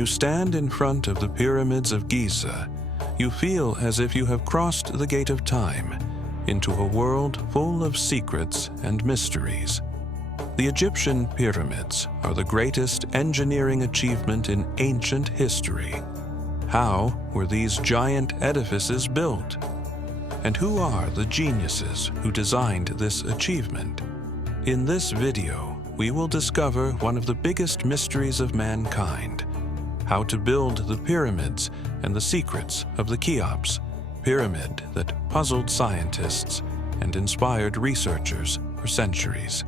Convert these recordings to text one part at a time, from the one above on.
you stand in front of the pyramids of Giza, you feel as if you have crossed the gate of time into a world full of secrets and mysteries. The Egyptian pyramids are the greatest engineering achievement in ancient history. How were these giant edifices built? And who are the geniuses who designed this achievement? In this video, we will discover one of the biggest mysteries of mankind: how to build the pyramids and the secrets of the Cheops pyramid that puzzled scientists and inspired researchers for centuries.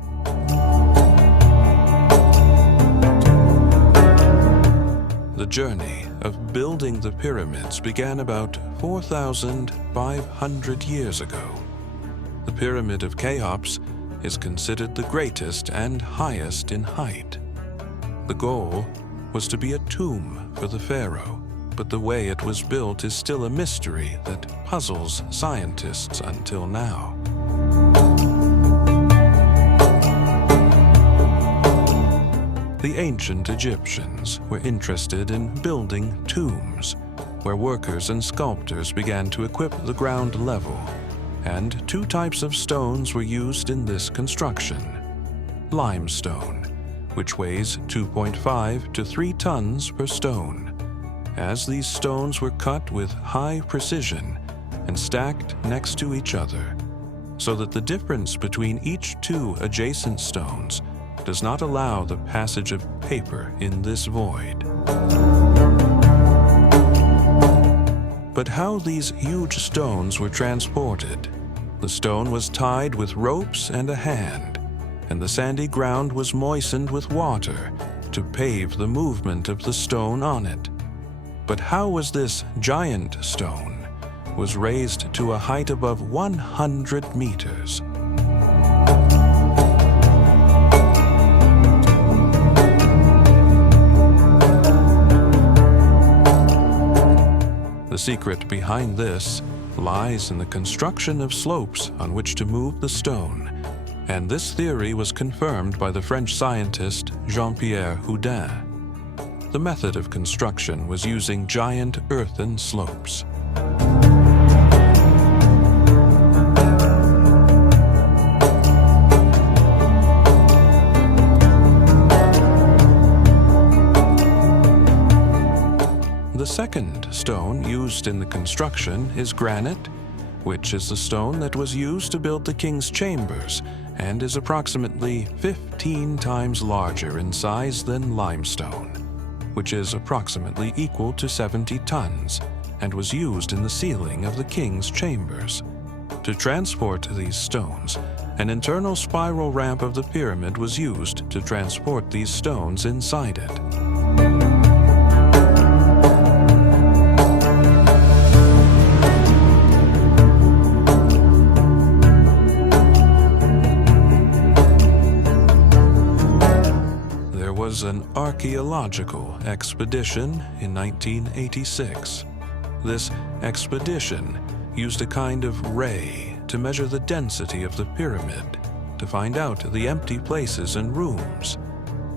The journey of building the pyramids began about 4,500 years ago. The Pyramid of Cheops is considered the greatest and highest in height. The goal was to be a tomb for the pharaoh, but the way it was built is still a mystery that puzzles scientists until now. The ancient Egyptians were interested in building tombs, where workers and sculptors began to equip the ground level, and two types of stones were used in this construction. Limestone, which weighs 2.5 to 3 tons per stone, as these stones were cut with high precision and stacked next to each other, so that the difference between each two adjacent stones does not allow the passage of paper in this void. But how these huge stones were transported? The stone was tied with ropes and a hand, and the sandy ground was moistened with water to pave the movement of the stone on it. But how was this giant stone was raised to a height above 100 meters? The secret behind this lies in the construction of slopes on which to move the stone, and this theory was confirmed by the French scientist Jean-Pierre Houdin. The method of construction was using giant earthen slopes. The second stone used in the construction is granite, which is the stone that was used to build the king's chambers and is approximately 15 times larger in size than limestone, which is approximately equal to 70 tons, and was used in the ceiling of the king's chambers. To transport these stones, an internal spiral ramp of the pyramid was used to transport these stones inside it. An archaeological expedition in 1986. This expedition used a kind of ray to measure the density of the pyramid to find out the empty places and rooms,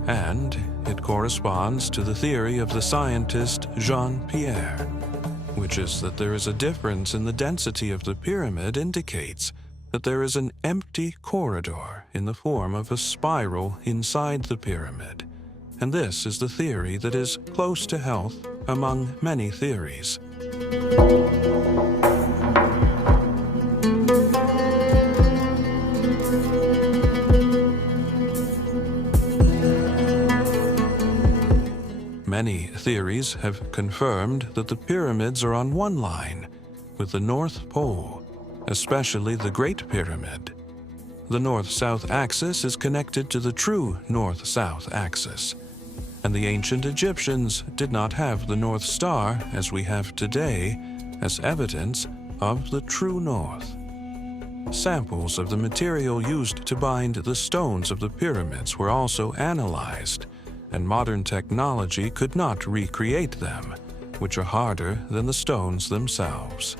and it corresponds to the theory of the scientist Jean-Pierre, which is that there is a difference in the density of the pyramid indicates that there is an empty corridor in the form of a spiral inside the pyramid. And this is the theory that is close to health among many theories. Many theories have confirmed that the pyramids are on one line with the North Pole, especially the Great Pyramid. The north-south axis is connected to the true north-south axis, and the ancient Egyptians did not have the North Star as we have today as evidence of the true north. Samples of the material used to bind the stones of the pyramids were also analyzed, and modern technology could not recreate them, which are harder than the stones themselves.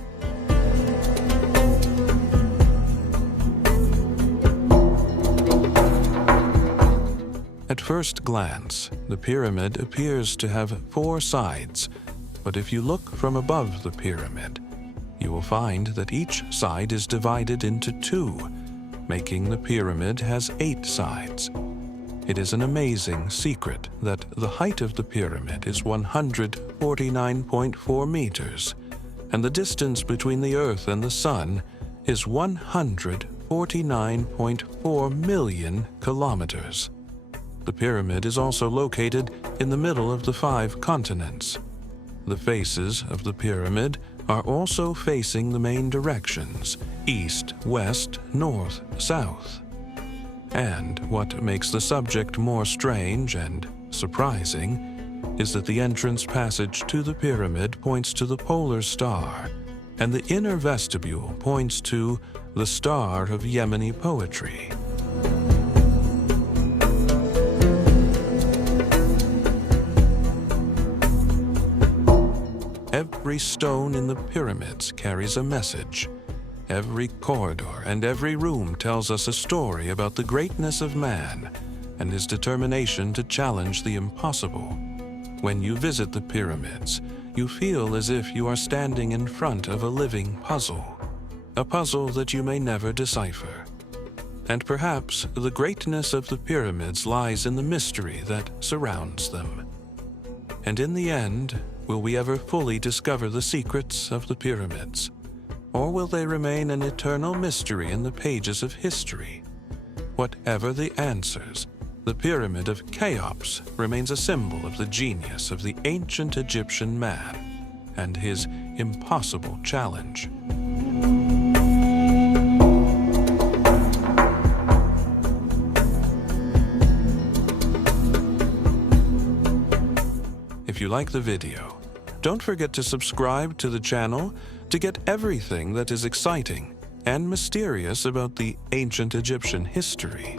At first glance, the pyramid appears to have 4 sides, but if you look from above the pyramid, you will find that each side is divided into 2, making the pyramid has 8 sides. It is an amazing secret that the height of the pyramid is 149.4 meters, and the distance between the Earth and the Sun is 149.4 million kilometers. The pyramid is also located in the middle of the 5 continents. The faces of the pyramid are also facing the main directions: east, west, north, south. And what makes the subject more strange and surprising is that the entrance passage to the pyramid points to the polar star, and the inner vestibule points to the star of Yemeni poetry. Every stone in the pyramids carries a message. Every corridor and every room tells us a story about the greatness of man and his determination to challenge the impossible. When you visit the pyramids, you feel as if you are standing in front of a living puzzle, a puzzle that you may never decipher. And perhaps the greatness of the pyramids lies in the mystery that surrounds them. And in the end, will we ever fully discover the secrets of the pyramids? Or will they remain an eternal mystery in the pages of history? Whatever the answers, the Pyramid of Cheops remains a symbol of the genius of the ancient Egyptian man and his impossible challenge. If you like the video, don't forget to subscribe to the channel to get everything that is exciting and mysterious about the ancient Egyptian history.